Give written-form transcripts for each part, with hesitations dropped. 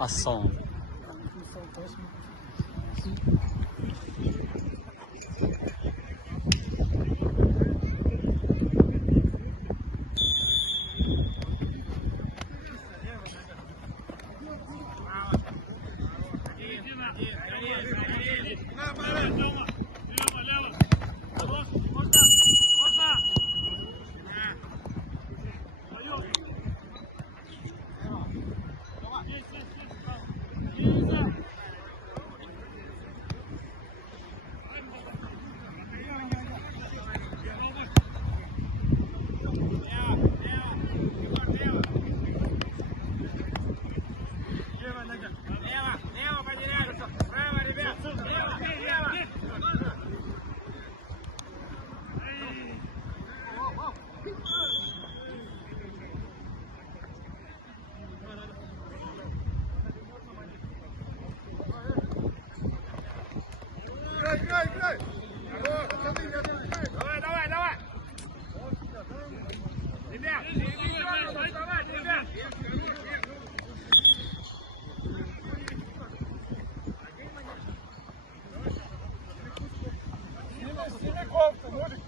Ação. Играй! Давай! Ребят, давайте, ребят! Сними кофту, мужик!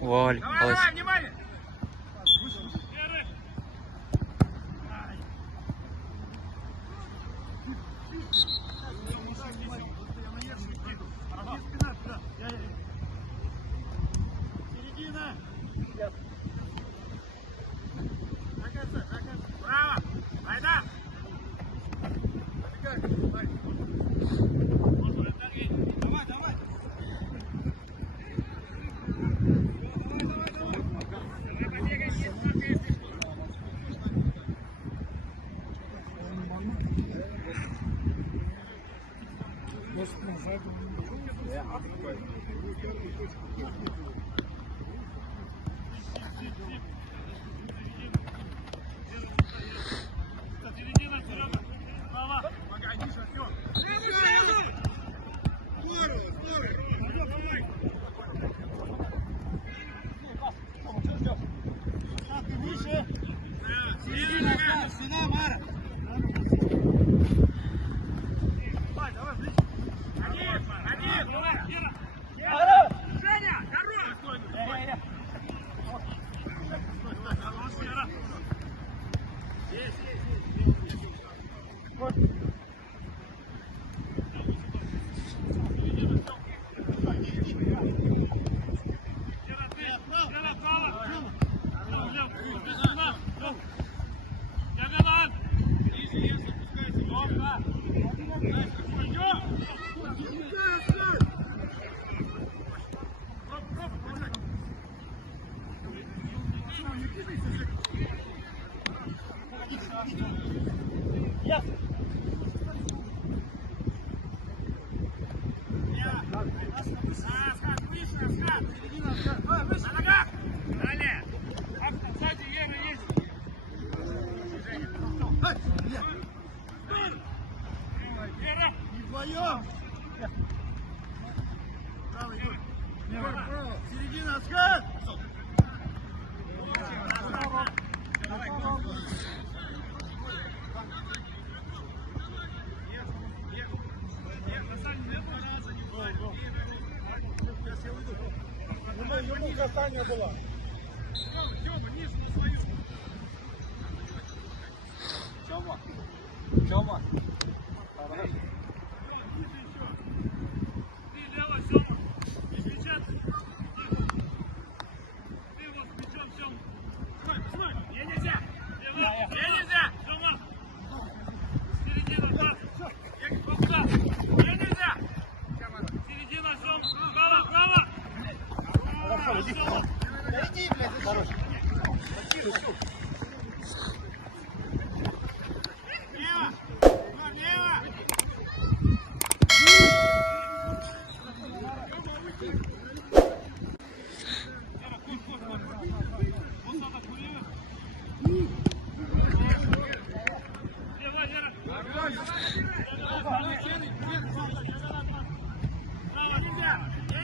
Воль. Давай, внимание! Середина! Браво! Айда! Давай! Середина, скат! Ему касание было. Тёма. Иди, блядь, хорош.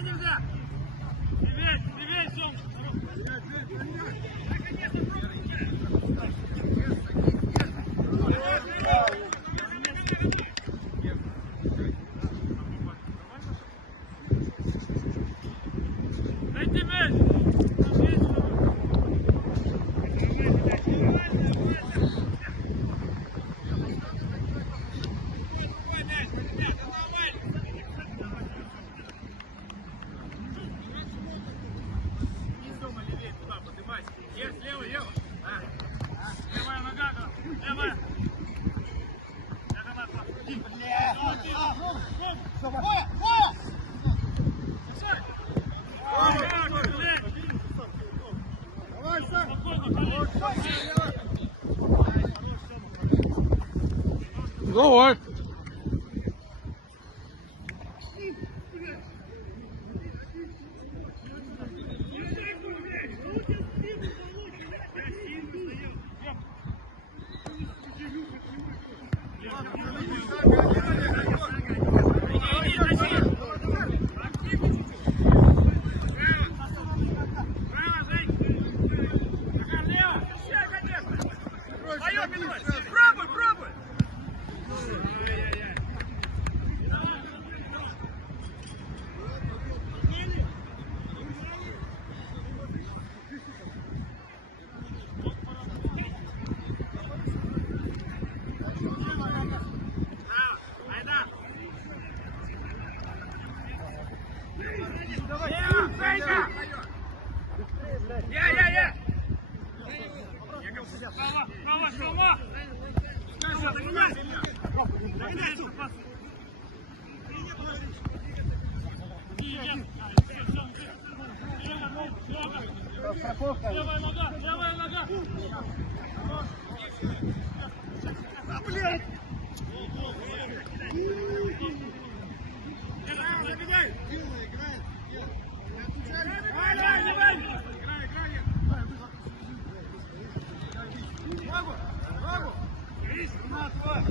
Нельзя! Привет! Давай. Пробуй, пробуй! Левая нога, левая нога! Блядь! Забегай! Давай, давай! Браво! Браво! Рис, на твой!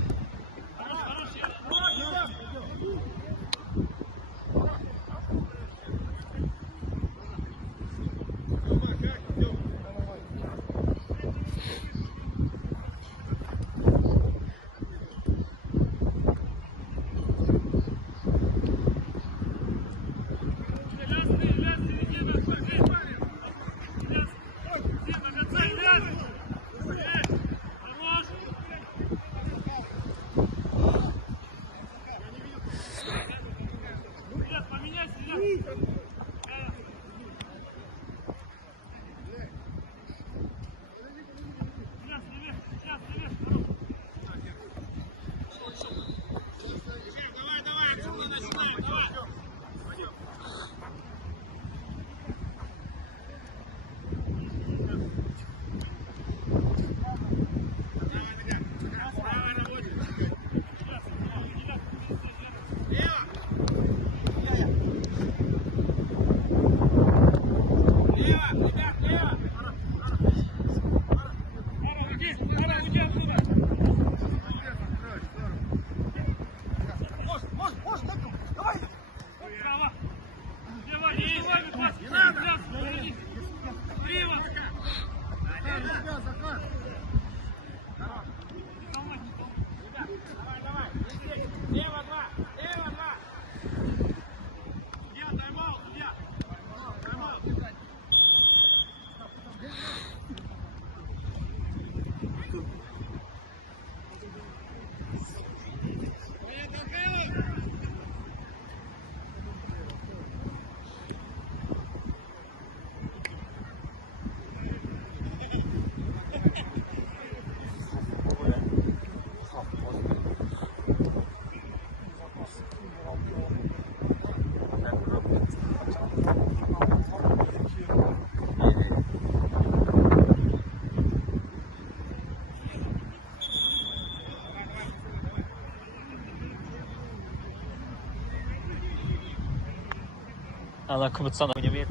Она коммуникационно не умеет,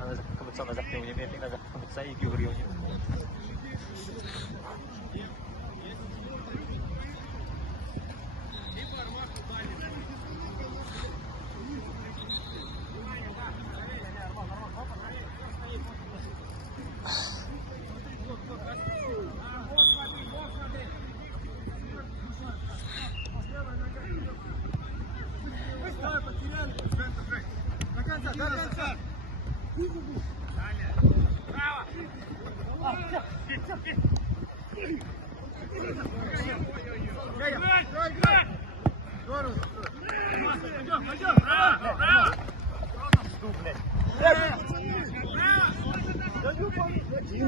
она коммуникационно закрыла не умеет, она коммуникационно и говорил не.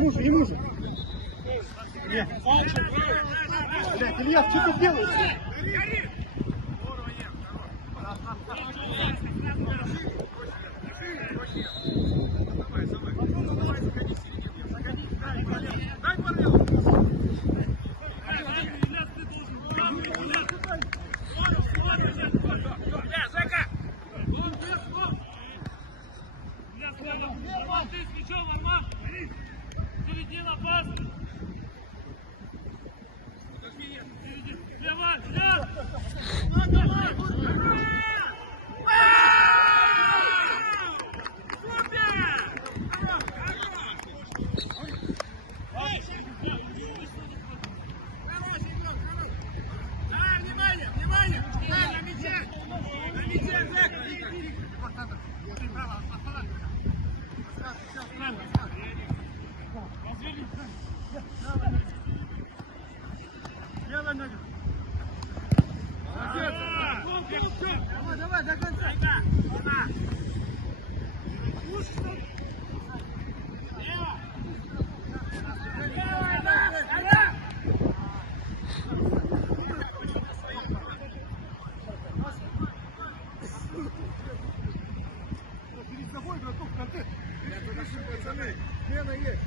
ему же. Блядь, Илья, что ты делаешь? Давай, до конца. Перед собой игроков в конце. Пацаны, смена есть.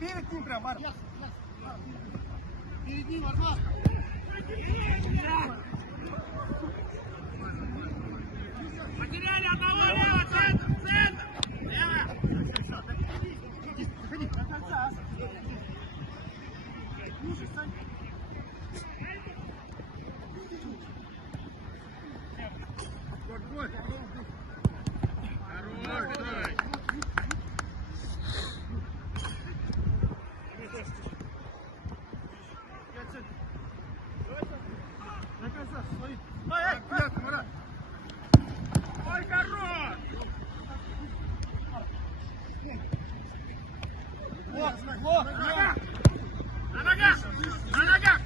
Перед ним прям, Марк. Перед ним, Арман. Потеряли одного, лево, центр. Лево. Заходи, до конца. Слушай, Сань. Вот. Хорош, давай. Ой, хорош! Вот, на ногах! На ногах!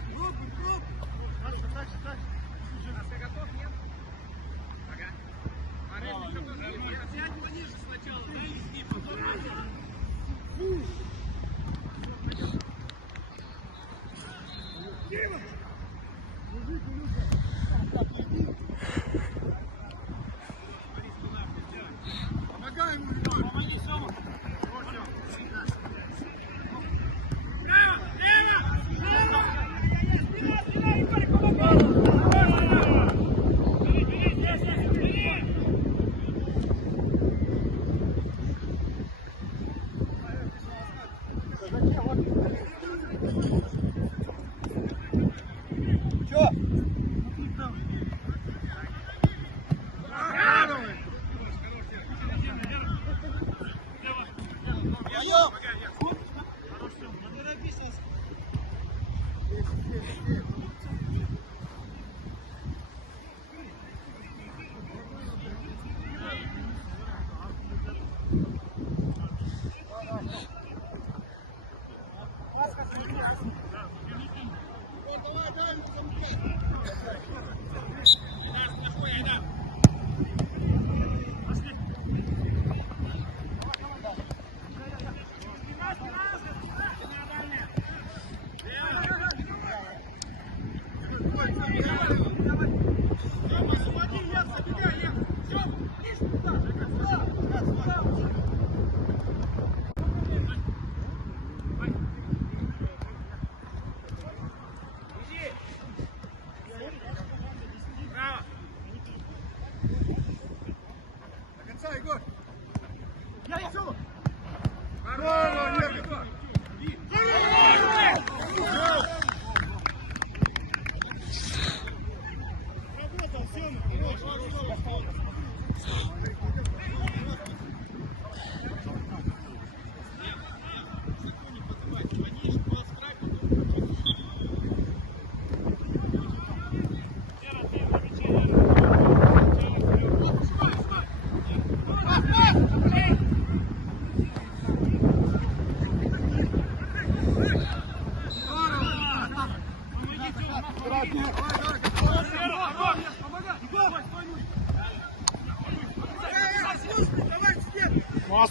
Ты готов, нет? Ага. Взять его ниже сначала, да и с ним потом. Помогай ему, Лёва! Помоги, Сёма!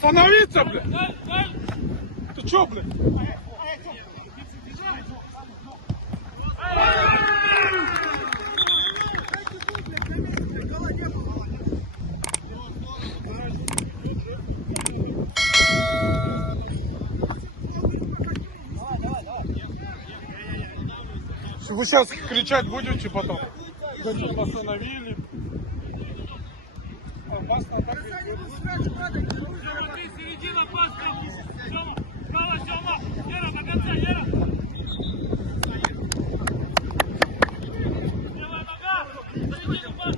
Остановиться, блядь! Ты чё, блядь? Вы сейчас кричать будете потом? Зачем остановили? Опасно так. Середина, пас! Сёма! Справа, Сёма! Лера, до конца, Лера! Левая нога! Середина, пас!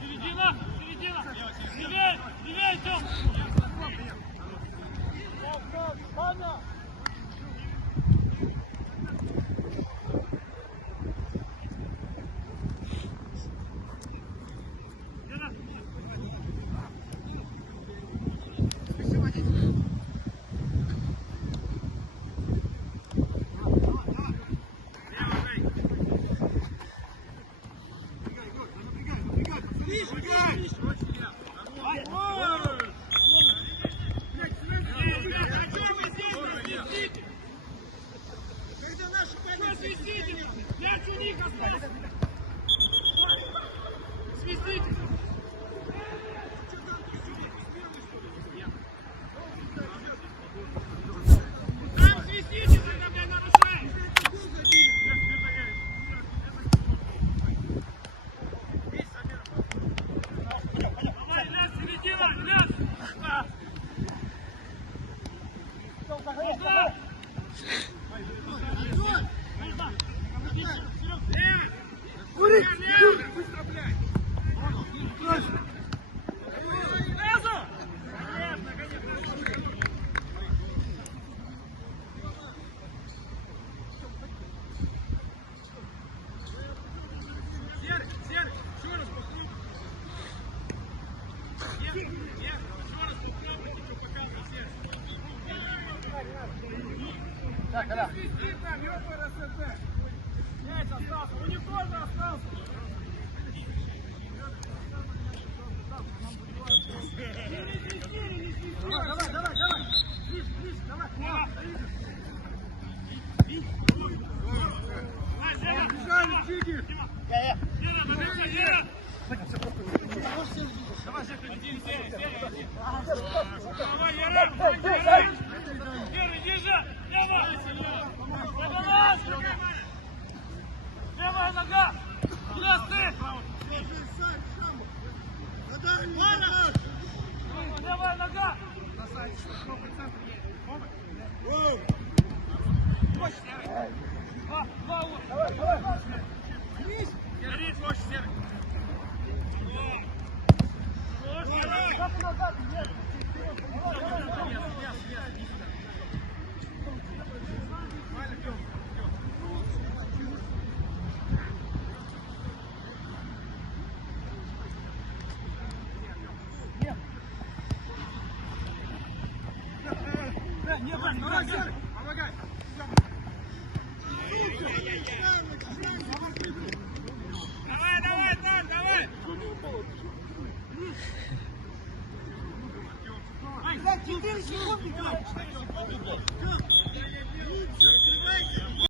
Середина! Середина! Левее! Левее, Тём! Свистите! Мяч у них остался! Свистите! Там свистите, когда меня нарушает! Давай, Ляс, середина! Ляс! Нужно! Быстро, блядь! Сразу! Конечно, конечно! Серый, Серый, еще раз попробуй! Серый, еще раз попробуйте, что показывает Серый! Так, да. Свисти там, ёпара, СТ! Мяч остался, у них тоже остался! Давай, давай, давай! Ближе, ближе, давай! Бежали, Чики! Лера, добежи, Лера! Давай, Жека, один, один! Давай, Лера! Лера, иди же! Лево! Поголась! Левая нога! Лес ты! Левая нога! Два уровня! Давай, давай! Горит, мощь, Серый! Помогай! Давай, давай, Тань, давай! Ай, 4 секунды!